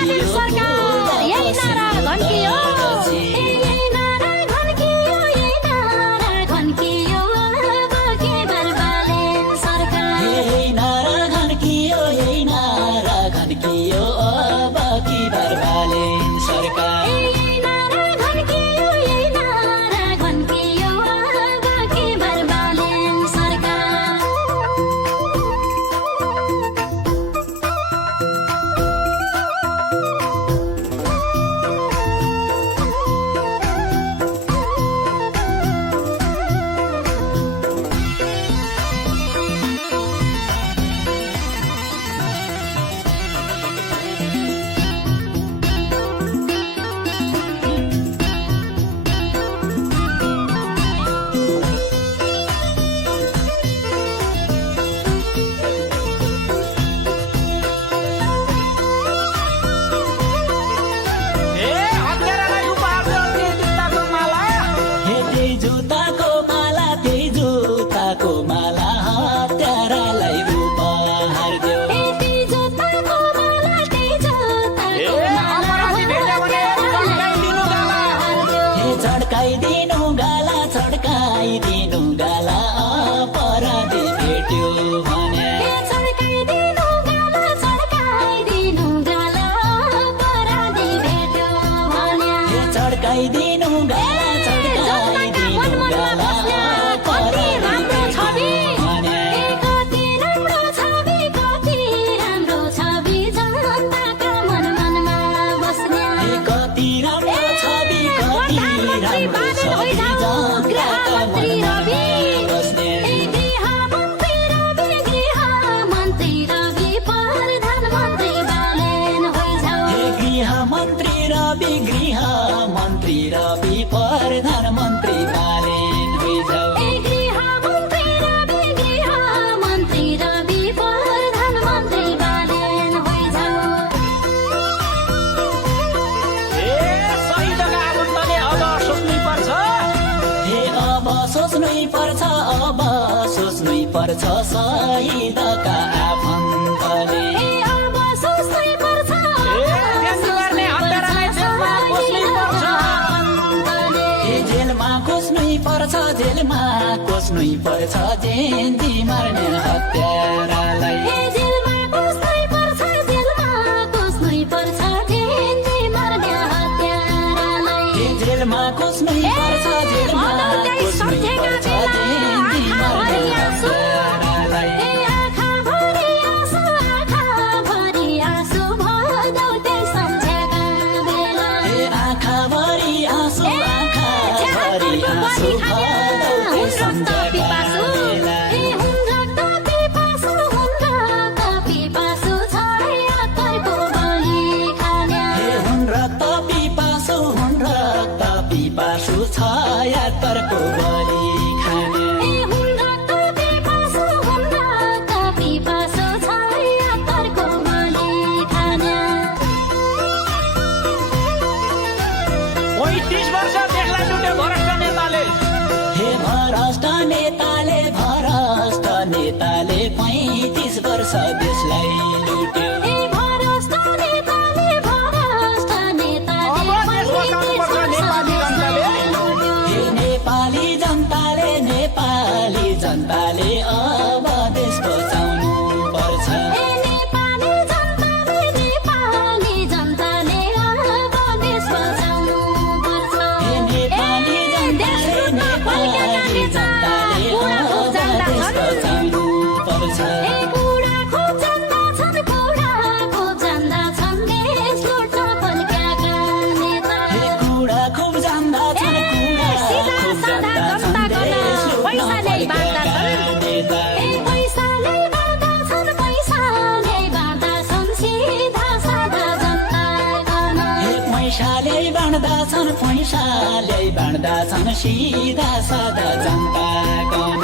बालेन सरकार यही नारा घन्कियो यही नारा घन्कियो यही नारा घन्कियो अब के गर बालेन सरकार यही नारा घन्कियो यही नारा घन्कियो अब के गर बालेन सरकार यही नारा घन्कियो यही नारा घन्कियो अब के गर बालेन सरकार त्यही जुत्ताको माला त्यही जुत्ताको माला हत्यारालाई उपहार देऊ त्यही जुत्ताको माला त्यही जुत्ताको माला छड्काइदिनु गाला अपराधी भेट्यो भने छड्काइदिनु गाला अपराधी भेट्यो भने छड्काइदिनु गाला कति राम्रो छवि कति राम्रो छवि जनताका मन मनमा बस्ने कति राम्रो छवि कति राम्रो छवि गृहमन्त्री रवि बस्ने गृहमन्त्री रवि प्रधानमन्त्री बालेन होइजाऊ गृहमन्त्री रवि प्रधानमन्त्री बालेन होइजाऊ गृहमन्त्री रवि प्रधानमन्त्री बालेन होइजाऊ सही जग्गा आफन्तले अब सोच्नै पर्छ अब सोच्नै पर्छ शहीदका आफन्तले अब सोच्नै पर्छ जेलमा कोस्नै पर्छ जेन्ती मार्ने हत्यारालाई जेलमा कोस्नै पर्छ जेन्ती मार्ने हत्यारालाई जेलमा कोस्नै पर्छ जेन्ती मार्ने हत्यारालाई आँखाभरि आँसु भदौ त्यही सम्झेका बेला आँखाभरि आँसु पिपासु छ यात्तरको बलि खाने पिपासु छ यात्तरको बलि खाने 35 वर्ष देशलाई लुटे भ्रष्ट नेताले भ्रष्ट नेताले 35 वर्ष देशलाई लुट्यो नेपाली जनताले अब देश बचाउनु पर्छ नेपाली जनताले अब देश बचाउनु पर्छ नेपाली जनताले अब देश बचाउनु पर्छ बुढाको जनता छन् देश लुट्न पल्क्याका नेता कुरा खुब जान्दा छन् पैसाले बाँड्दा छन् सिधा साधा जनता गण